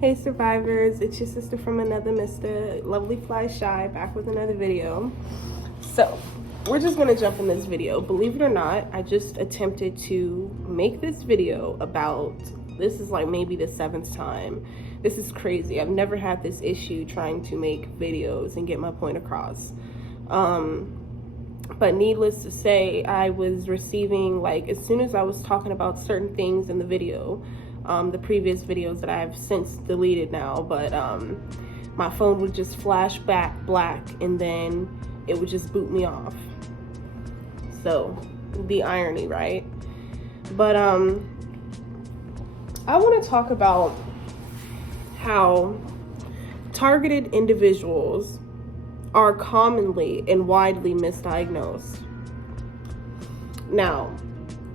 Hey survivors, it's your sister from another Mr. Lovely Fly Shy, back with another video. So, we're just gonna jump in this video. Believe it or not, I just attempted to make this video about, this is like maybe the 7th time. This is crazy. I've never had this issue trying to make videos and get my point across. But needless to say, I was receiving, like, as soon as I was talking about certain things in the video, the previous videos that I've since deleted now, but my phone would just flash back black and then it would just boot me off. So the irony, right? But I want to talk about how targeted individuals are commonly and widely misdiagnosed. Now,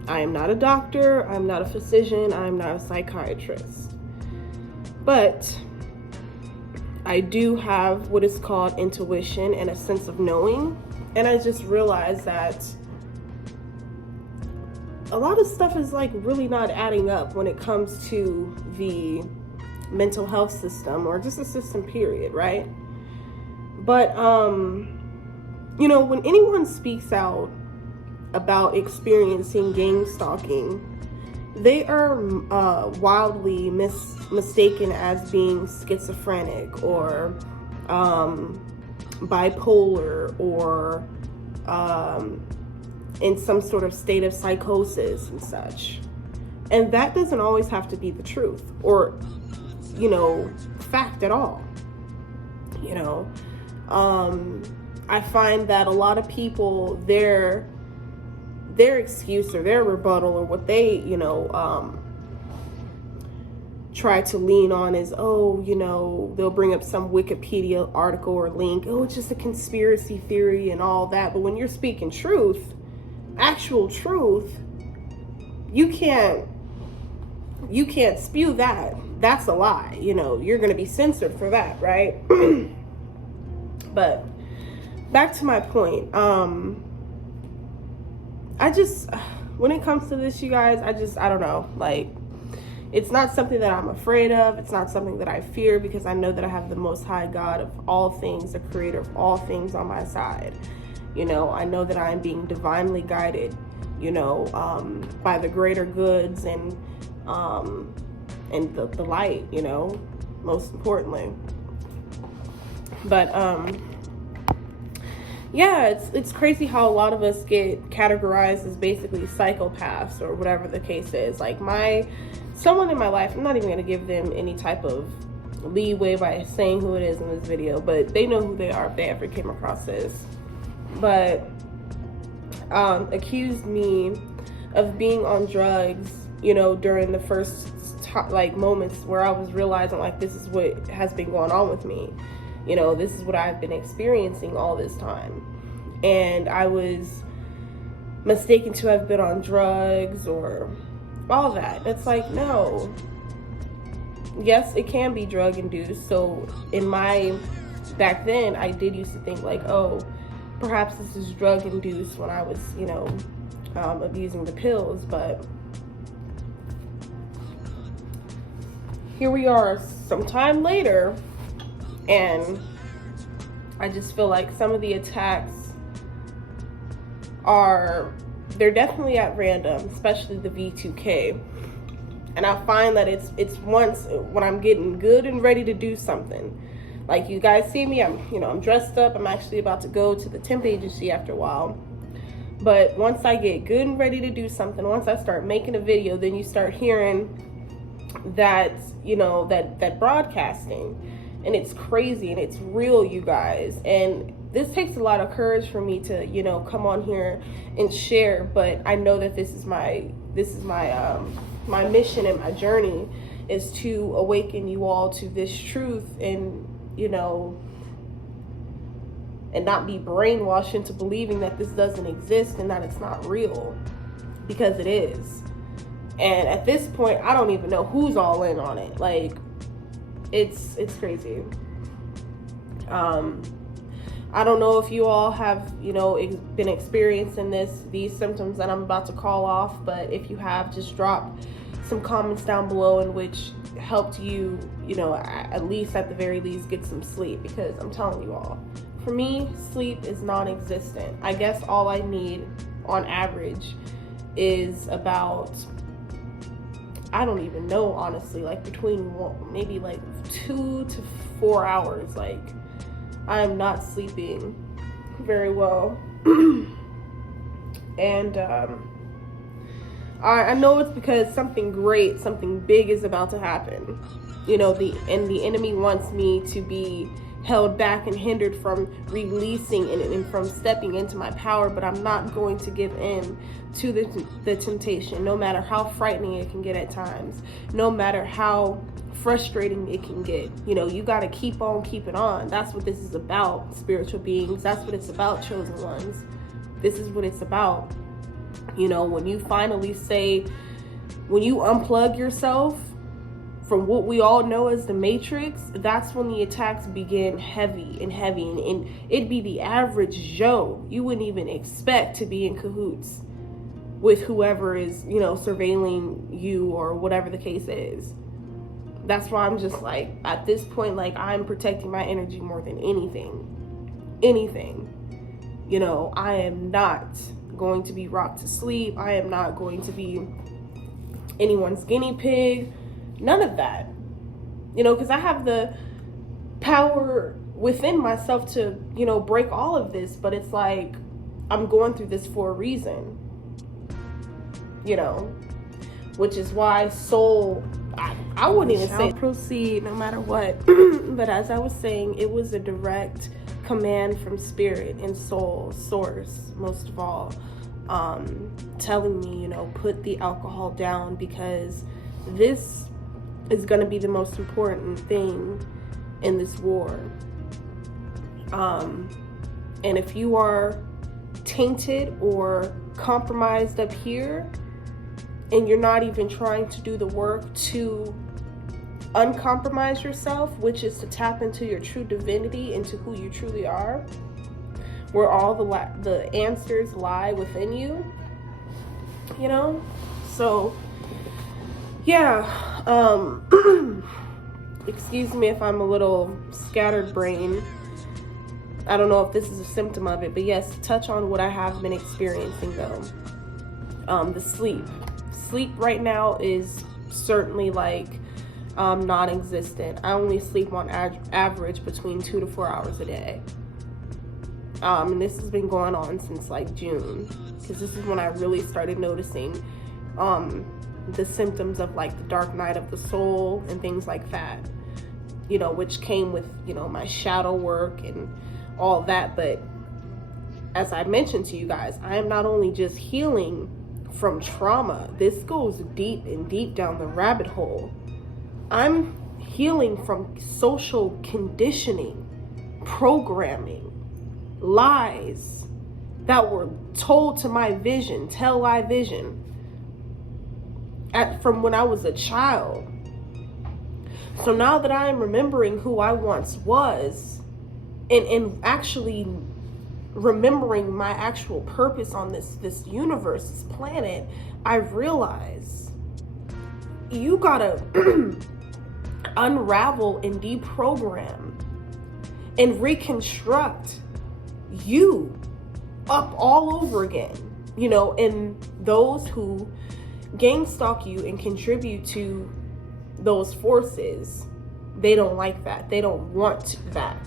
I am not a doctor, I'm not a physician, I'm not a psychiatrist, but I do have what is called intuition and a sense of knowing, and I just realized that a lot of stuff is like really not adding up when it comes to the mental health system or just a system period, right? But you know, when anyone speaks out about experiencing gang stalking, they are wildly mistaken as being schizophrenic or bipolar or in some sort of state of psychosis and such. And that doesn't always have to be the truth or, you know, fact at all. You know, I find that a lot of people, their excuse or their rebuttal or what they, you know, try to lean on is, oh, you know, they'll bring up some Wikipedia article or link, oh, it's just a conspiracy theory and all that. But when you're speaking truth, actual truth, you can't spew that. That's a lie. You know, you're going to be censored for that, right? But back to my point. I just, when it comes to this, you guys, I don't know, like, it's not something that I'm afraid of. It's not something that I fear, because I know that I have the Most High God of all things, the creator of all things on my side. You know, I know that I am being divinely guided, you know, by the greater goods and the light, you know, most importantly. But, yeah, it's crazy how a lot of us get categorized as basically psychopaths or whatever the case is. Like someone in my life, I'm not even gonna give them any type of leeway by saying who it is in this video, but they know who they are if they ever came across this. But accused me of being on drugs, you know, during the first moments where I was realizing, like, this is what has been going on with me. You know, this is what I've been experiencing all this time. And I was mistaken to have been on drugs or all that. It's like, no. Yes, it can be drug induced. So back then, I did used to think like, oh, perhaps this is drug induced when I was, you know, abusing the pills. But here we are some time later. And I just feel like some of the attacks they're definitely at random, especially the V2K. And I find that it's once when I'm getting good and ready to do something. Like, you guys see me, I'm dressed up. I'm actually about to go to the temp agency after a while. But once I get good and ready to do something, once I start making a video, then you start hearing that, you know, that broadcasting. And it's crazy and it's real, you guys. And this takes a lot of courage for me to, you know, come on here and share. But I know that this is my my mission and my journey is to awaken you all to this truth and, you know, and not be brainwashed into believing that this doesn't exist and that it's not real, because it is. And at this point, I don't even know who's all in on it. Like, it's crazy. I don't know if you all have, you know, been experiencing these symptoms that I'm about to call off, but if you have, just drop some comments down below in which helped you, you know, at least at the very least get some sleep, because I'm telling you all, for me, sleep is non-existent. I guess all I need on average is about, I don't even know, honestly, like between maybe like 2 to 4 hours. Like, I am not sleeping very well. And I know it's because something great, something big is about to happen. You know, the enemy wants me to be held back and hindered from releasing and from stepping into my power, but I'm not going to give in to the temptation, no matter how frightening it can get at times, no matter how frustrating it can get. You know, you got to keep on keeping on. That's what this is about, spiritual beings. That's what it's about, chosen ones. This is what it's about. You know, when you finally say, when you unplug yourself from what we all know as the Matrix, that's when the attacks begin heavy, and it'd be the average Joe you wouldn't even expect to be in cahoots with whoever is, you know, surveilling you or whatever the case is. That's why I'm just like, at this point, like, I'm protecting my energy more than anything. You know, I am not going to be rocked to sleep. I am not going to be anyone's guinea pig. None of that. You know, because I have the power within myself to, you know, break all of this. But it's like, I'm going through this for a reason. You know, which is why soul, I wouldn't even say proceed no matter what. But as I was saying, it was a direct command from spirit and soul, source, most of all, telling me, you know, put the alcohol down, because this is going to be the most important thing in this war. And if you are tainted or compromised up here, and you're not even trying to do the work to uncompromise yourself, which is to tap into your true divinity, into who you truly are, where all the answers lie within you, you know? So, yeah, excuse me if I'm a little scattered brain. I don't know if this is a symptom of it, but yes, touch on what I have been experiencing though. The sleep right now is certainly like non-existent. I only sleep on average between 2 to 4 hours a day. And this has been going on since like June, because this is when I really started noticing the symptoms of like the dark night of the soul and things like that, you know, which came with, you know, my shadow work and all that. But as I mentioned to you guys, I am not only just healing from trauma. This goes deep and deep down the rabbit hole. I'm healing from social conditioning, programming, lies that were told to my vision, tell-lie vision, from when I was a child. So now that I am remembering who I once was, and actually remembering my actual purpose on this universe, this planet, I realize you gotta unravel and deprogram and reconstruct you up all over again, you know. And those who gang stalk you and contribute to those forces, they don't like that. They don't want that.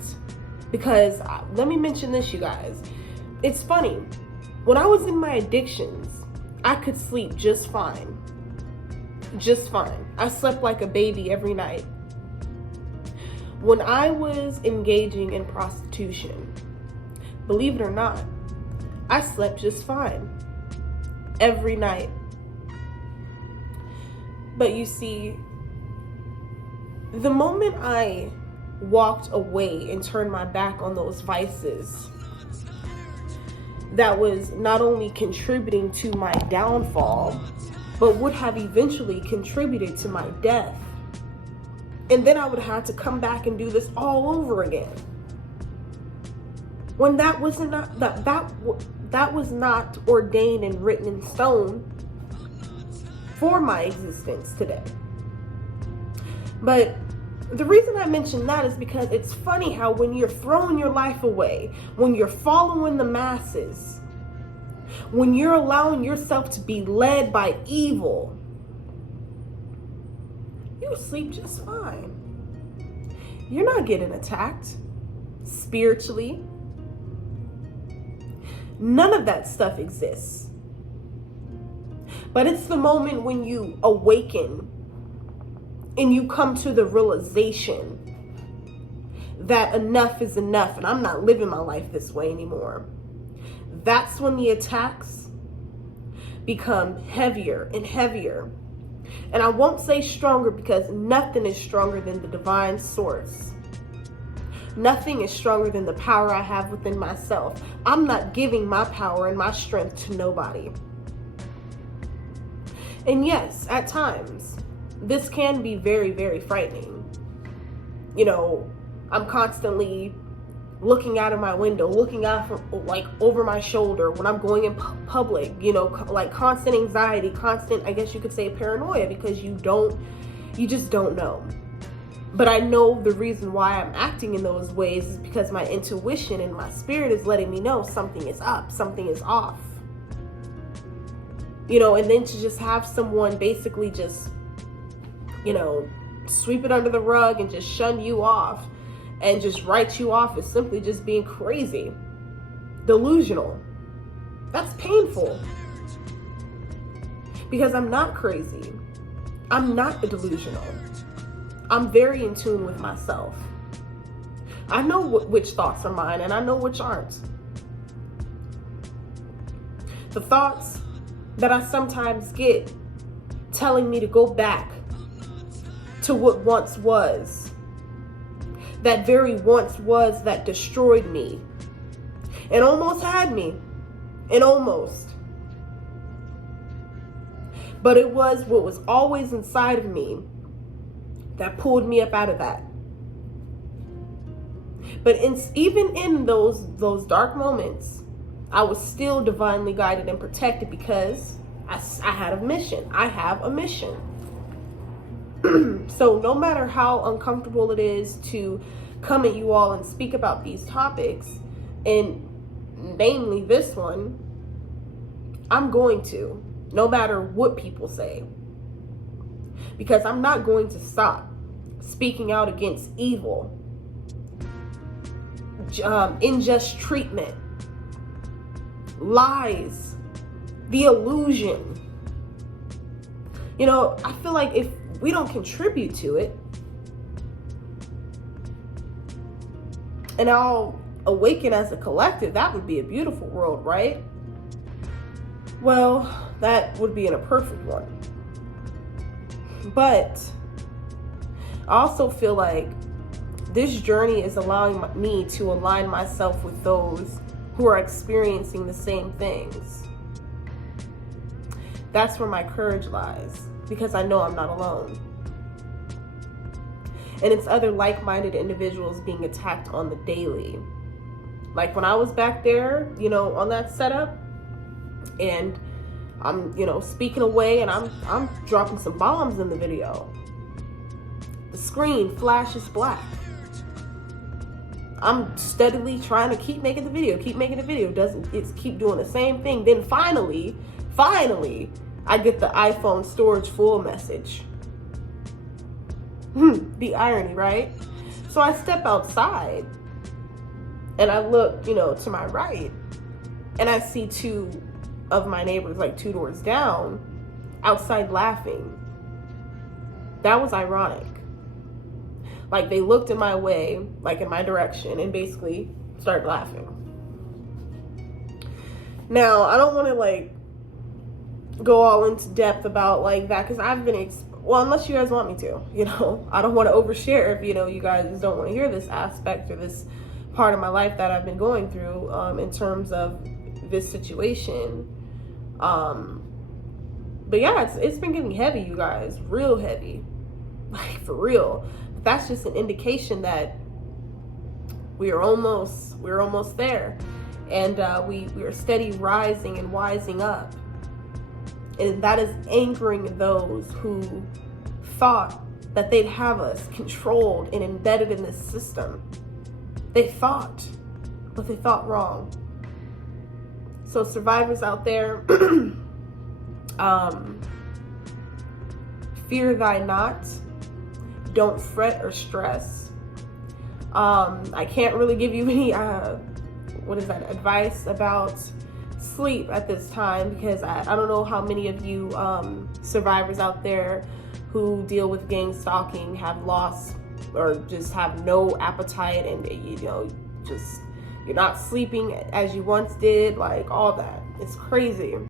Because let me mention this, you guys. It's funny. When I was in my addictions, I could sleep just fine. Just fine. I slept like a baby every night. When I was engaging in prostitution, believe it or not, I slept just fine every night. But you see, the moment I walked away and turned my back on those vices, that was not only contributing to my downfall, but would have eventually contributed to my death. And then I would have to come back and do this all over again. When that was not ordained and written in stone for my existence today. But the reason I mention that is because it's funny how when you're throwing your life away, when you're following the masses, when you're allowing yourself to be led by evil, you sleep just fine. You're not getting attacked spiritually. None of that stuff exists. But it's the moment when you awaken and you come to the realization that enough is enough and I'm not living my life this way anymore. That's when the attacks become heavier and heavier. And I won't say stronger because nothing is stronger than the divine source. Nothing is stronger than the power I have within myself. I'm not giving my power and my strength to nobody. And yes, at times, this can be very, very frightening. You know, I'm constantly looking out of my window, looking out from, like, over my shoulder when I'm going in public, you know, like constant anxiety, constant, I guess you could say, paranoia, because you just don't know. But I know the reason why I'm acting in those ways is because my intuition and my spirit is letting me know something is up, something is off. You know, and then to just have someone basically just, you know, sweep it under the rug and just shun you off and just write you off as simply just being crazy, delusional. That's painful. Because I'm not crazy. I'm not delusional. I'm very in tune with myself. I know which thoughts are mine and I know which aren't. The thoughts that I sometimes get telling me to go back to what once was. That very once was that destroyed me and almost had me. And almost. But it was what was always inside of me that pulled me up out of that. But even in those dark moments, I was still divinely guided and protected because I had a mission. I have a mission. So no matter how uncomfortable it is to come at you all and speak about these topics, and namely this one, I'm going to, no matter what people say. Because I'm not going to stop speaking out against evil, unjust treatment, lies, the illusion. You know, I feel like if we don't contribute to it, and all awaken as a collective, that would be a beautiful world, right? Well, that would be in a perfect one. But I also feel like this journey is allowing me to align myself with those who are experiencing the same things. That's where my courage lies, because I know I'm not alone. And it's other like-minded individuals being attacked on the daily. Like when I was back there, you know, on that setup, and I'm, you know, speaking away, and I'm dropping some bombs in the video. The screen flashes black. I'm steadily trying to keep making the video, it's keep doing the same thing. Then finally, I get the iPhone storage full message. The irony, right? So I step outside and I look, you know, to my right, and I see two of my neighbors, like 2 doors down, outside laughing. That was ironic. Like they looked in my way, like in my direction, and basically started laughing. Now, I don't want to like go all into depth about like that, because I've been, well, unless you guys want me to, you know, I don't want to overshare if, you know, you guys don't want to hear this aspect or this part of my life that I've been going through in terms of this situation. But yeah, it's been getting heavy, you guys, real heavy, like for real. But that's just an indication that we're almost there, and we are steady rising and wising up. And that is anchoring those who thought that they'd have us controlled and embedded in this system. They thought, but they thought wrong. So survivors out there, fear thy not. Don't fret or stress. I can't really give you any, advice about sleep at this time, because I don't know how many of you survivors out there who deal with gang stalking have lost or just have no appetite, and you're not sleeping as you once did, like all that. It's crazy.